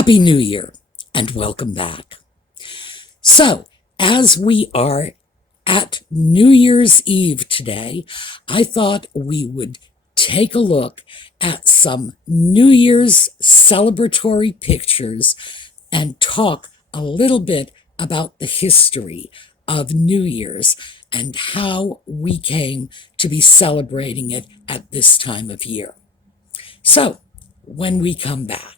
Happy New Year and welcome back. So, as we are at New Year's Eve today, I thought we would take a look at some New Year's celebratory pictures and talk a little bit about the history of New Year's and how we came to be celebrating it at this time of year. So, when we come back.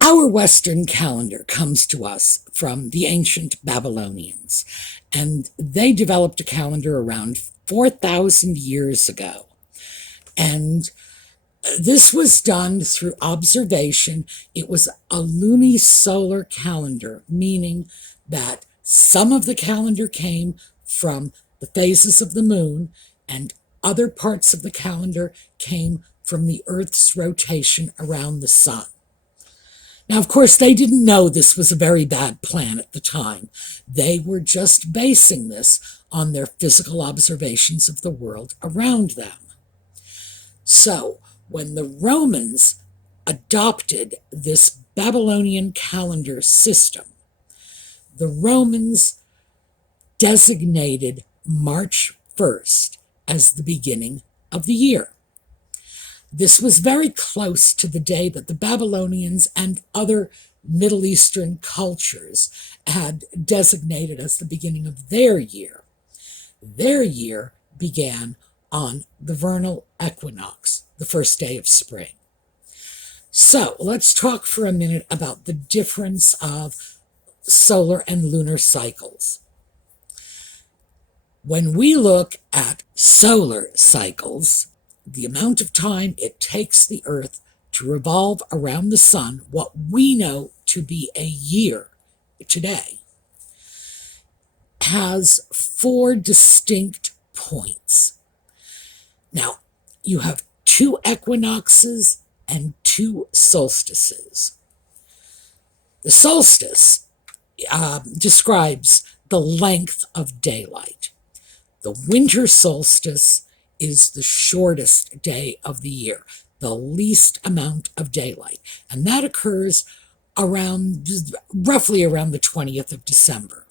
Our Western calendar comes to us from the ancient Babylonians, and they developed a calendar around 4,000 years ago. And this was done through observation. It was a lunisolar calendar, meaning that some of the calendar came from the phases of the moon, and other parts of the calendar came from the Earth's rotation around the sun. Now, of course, they didn't know this was a very bad plan at the time. They were just basing this on their physical observations of the world around them. So, when the Romans adopted this Babylonian calendar system, the Romans designated March 1st as the beginning of the year. This was very close to the day that the Babylonians and other Middle Eastern cultures had designated as the beginning of their year. Their year began on the vernal equinox, the first day of spring. So let's talk for a minute about the difference of solar and lunar cycles. When we look at solar cycles, the amount of time it takes the Earth to revolve around the sun, what we know to be a year today, has 4 distinct points. Now, you have 2 equinoxes and 2 solstices. The solstice describes the length of daylight. The winter solstice is the shortest day of the year, the least amount of daylight. And that occurs roughly around the 20th of December.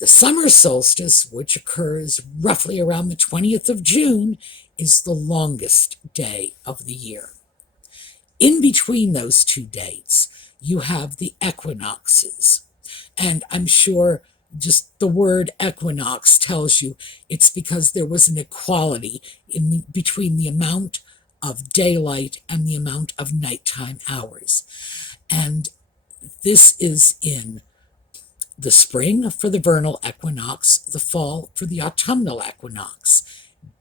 The summer solstice, which occurs roughly around the 20th of June, is the longest day of the year. In between those 2 dates, you have the equinoxes. And I'm sure just the word equinox tells you it's because there was an equality between the amount of daylight and the amount of nighttime hours. And this is in the spring for the vernal equinox, the fall for the autumnal equinox.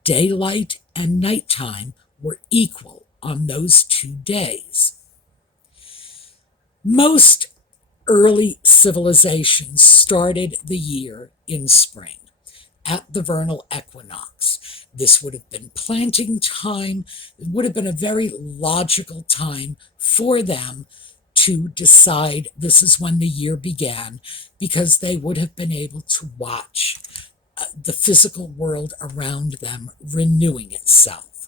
Daylight and nighttime were equal on those 2 days. Most early civilizations started the year in spring at the vernal equinox. This would have been planting time. It would have been a very logical time for them to decide this is when the year began, because they would have been able to watch the physical world around them renewing itself.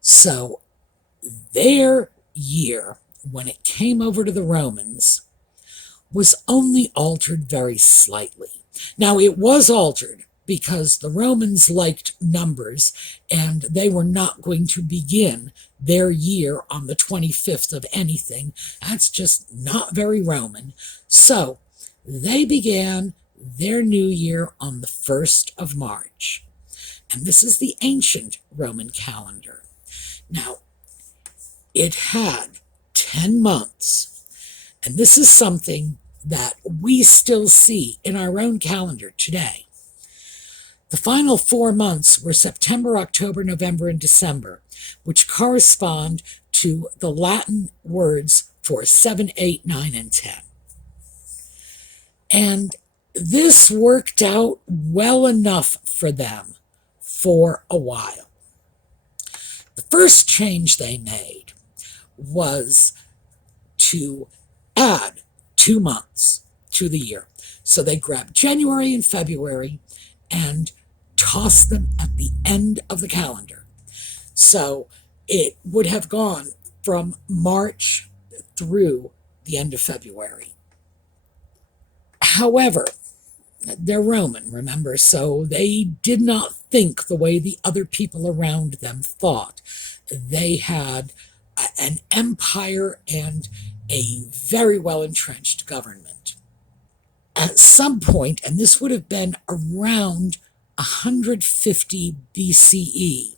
So their year, when it came over to the Romans, was only altered very slightly. Now, it was altered because the Romans liked numbers, and they were not going to begin their year on the 25th of anything. That's just not very Roman. So they began their new year on the 1st of March. And this is the ancient Roman calendar. Now, it had 10 months. And this is something that we still see in our own calendar today. The final 4 months were September, October, November, and December, which correspond to the Latin words for 7, 8, 9, and 10. And This worked out well enough for them for a while. The first change they made was to add 2 months to the year. So they grabbed January and February and tossed them at the end of the calendar. So it would have gone from March through the end of February. However, they're Roman, remember, so they did not think the way the other people around them thought. They had an empire and a very well entrenched government. At some point, and this would have been around 150 BCE,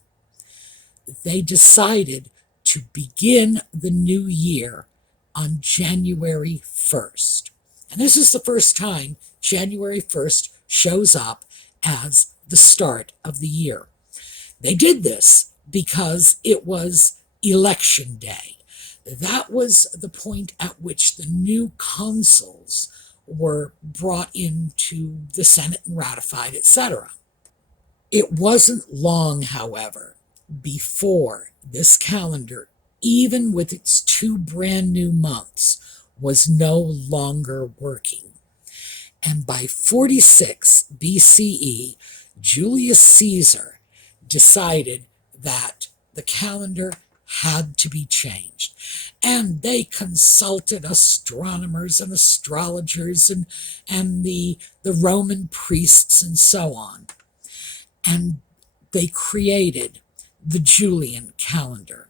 they decided to begin the new year on January 1st. And this is the first time January 1st shows up as the start of the year. They did this because it was election day. That was the point at which the new consuls were brought into the Senate and ratified, etc. It wasn't long, however, before this calendar, even with its 2 brand new months, was no longer working. And by 46 BCE, Julius Caesar decided that the calendar had to be changed. And they consulted astronomers and astrologers and the Roman priests and so on. And they created the Julian calendar,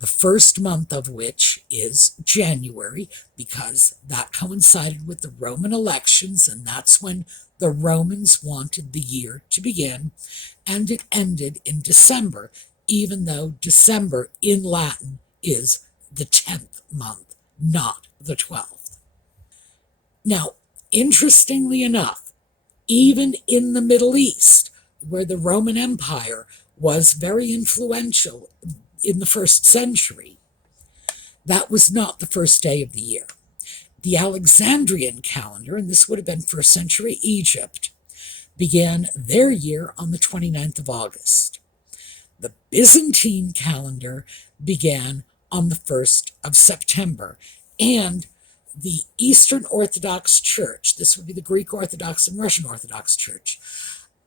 the first month of which is January, because that coincided with the Roman elections, and that's when the Romans wanted the year to begin, and it ended in December, even though December in Latin is the 10th month, not the 12th. Now, interestingly enough, even in the Middle East, where the Roman Empire was very influential in the 1st century, that was not the first day of the year. The Alexandrian calendar, and this would have been 1st century Egypt, began their year on the 29th of August. The Byzantine calendar began on the 1st of September, and the Eastern Orthodox Church, this would be the Greek Orthodox and Russian Orthodox Church,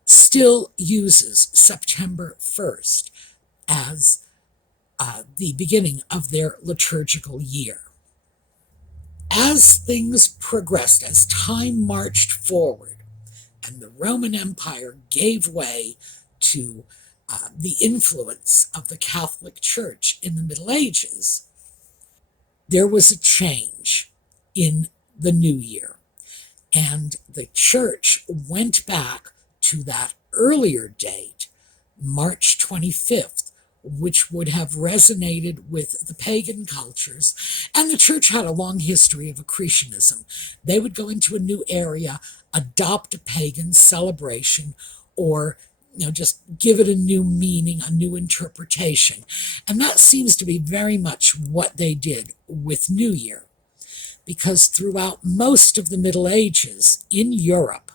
still uses September 1st as the beginning of their liturgical year. As things progressed, as time marched forward, and the Roman Empire gave way to the influence of the Catholic Church in the Middle Ages, there was a change in the new year. And the church went back to that earlier date, March 25th, which would have resonated with the pagan cultures. And the church had a long history of accretionism. They would go into a new area, adopt a pagan celebration, or just give it a new meaning, a new interpretation. And that seems to be very much what they did with New Year. Because throughout most of the Middle Ages in Europe,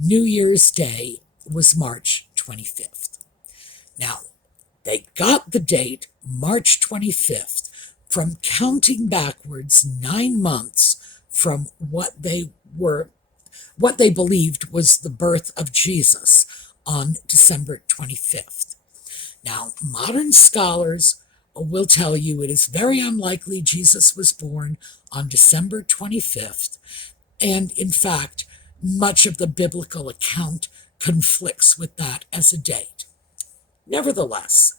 New Year's Day was March 25th. Now, they got the date, March 25th, from counting backwards 9 months from what they believed was the birth of Jesus on December 25th. Now, modern scholars will tell you it is very unlikely Jesus was born on December 25th, and in fact, much of the biblical account conflicts with that as a date. Nevertheless,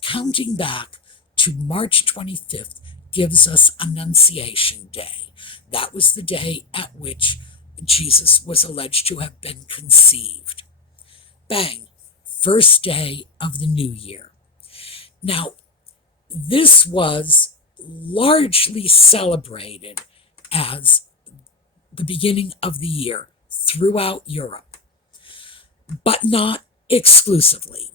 counting back to March 25th gives us Annunciation Day. That was the day at which Jesus was alleged to have been conceived. Bang, first day of the new year. Now, this was largely celebrated as the beginning of the year throughout Europe, but not exclusively.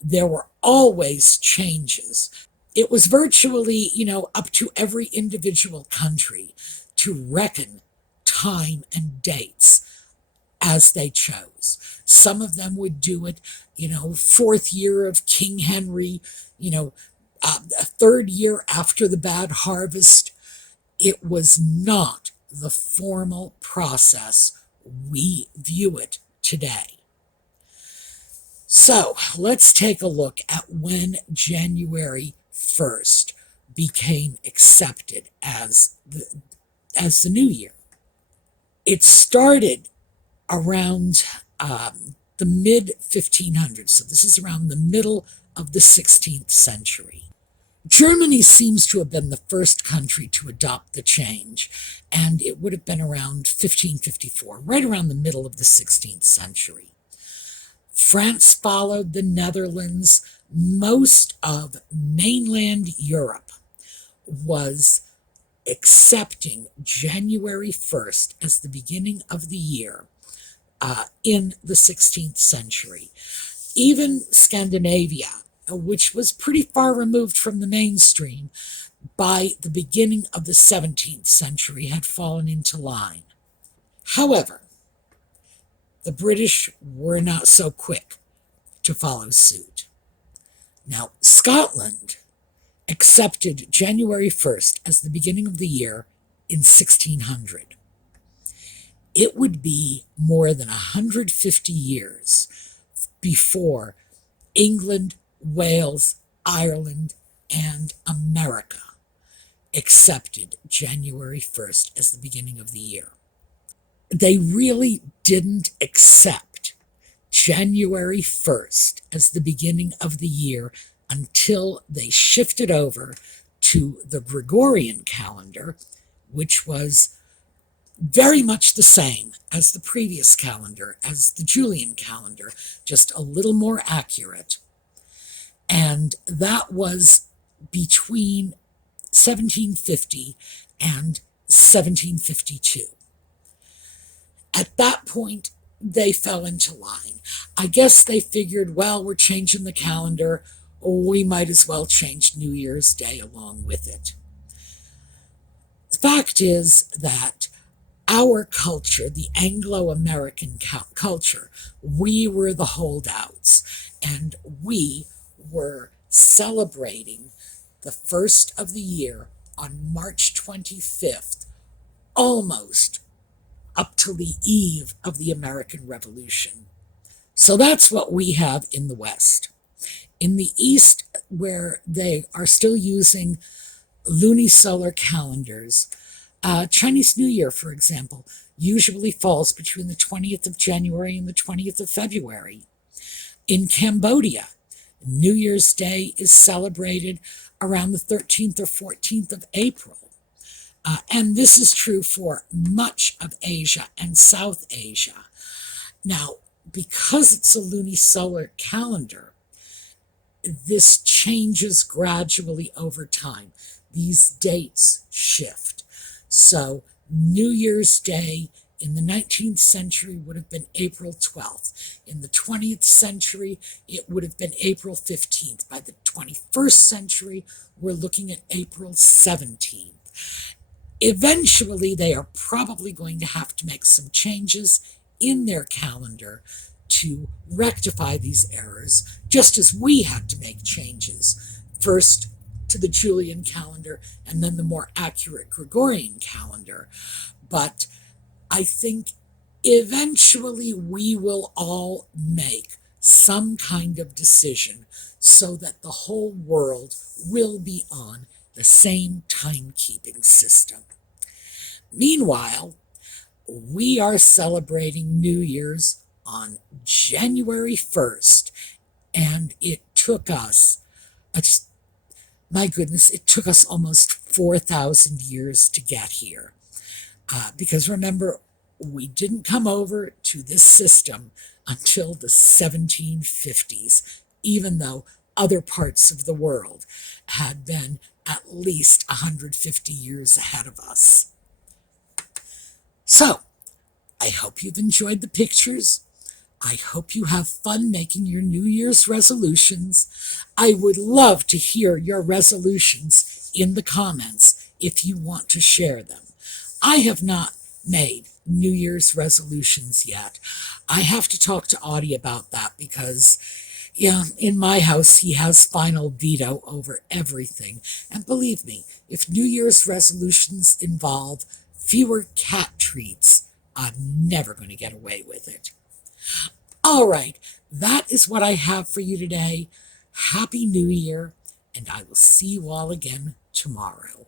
There were always changes. It was virtually, up to every individual country to reckon time and dates as they chose. Some of them would do it, fourth year of King Henry, a third year after the bad harvest. It was not the formal process we view it today. So let's take a look at when January 1st became accepted as the new year. It started around the mid-1500s, so this is around the middle of the 16th century. Germany seems to have been the first country to adopt the change, and it would have been around 1554, right around the middle of the 16th century. France followed, the Netherlands. Most of mainland Europe was accepting January 1st as the beginning of the year in the 16th century. Even Scandinavia, which was pretty far removed from the mainstream, by the beginning of the 17th century had fallen into line. However, the British were not so quick to follow suit. Now, Scotland accepted January 1st as the beginning of the year in 1600. It would be more than 150 years before England, Wales, Ireland, and America accepted January 1st as the beginning of the year. They really didn't accept January 1st as the beginning of the year until they shifted over to the Gregorian calendar, which was very much the same as the previous calendar, as the Julian calendar, just a little more accurate. And that was between 1750 and 1752. At that point, they fell into line. I guess they figured, well, we're changing the calendar, we might as well change New Year's Day along with it. The fact is that our culture, the Anglo-American culture, we were the holdouts, and we were celebrating the first of the year on March 25th, almost up to the eve of the American Revolution. So that's what we have in the West. In the East, where they are still using lunisolar calendars, Chinese New Year, for example, usually falls between the 20th of January and the 20th of February. In Cambodia, New Year's Day is celebrated around the 13th or 14th of April. And this is true for much of Asia and South Asia. Now, because it's a lunisolar calendar, this changes gradually over time. These dates shift. So New Year's Day in the 19th century would have been April 12th. In the 20th century, it would have been April 15th. By the 21st century, we're looking at April 17th. Eventually, they are probably going to have to make some changes in their calendar to rectify these errors, just as we had to make changes, first to the Julian calendar and then the more accurate Gregorian calendar. But I think eventually we will all make some kind of decision so that the whole world will be on the same timekeeping system. Meanwhile, we are celebrating New Year's on January 1st, and it took us, my goodness, it took us almost 4,000 years to get here. Because remember, we didn't come over to this system until the 1750s, even though other parts of the world had been at least 150 years ahead of us. So, I hope you've enjoyed the pictures. I hope you have fun making your New Year's resolutions. I would love to hear your resolutions in the comments if you want to share them. I have not made New Year's resolutions yet. I have to talk to Audie about that because, yeah, in my house, he has final veto over everything. And believe me, if New Year's resolutions involve fewer cat treats, I'm never going to get away with it. All right, that is what I have for you today. Happy New Year, and I will see you all again tomorrow.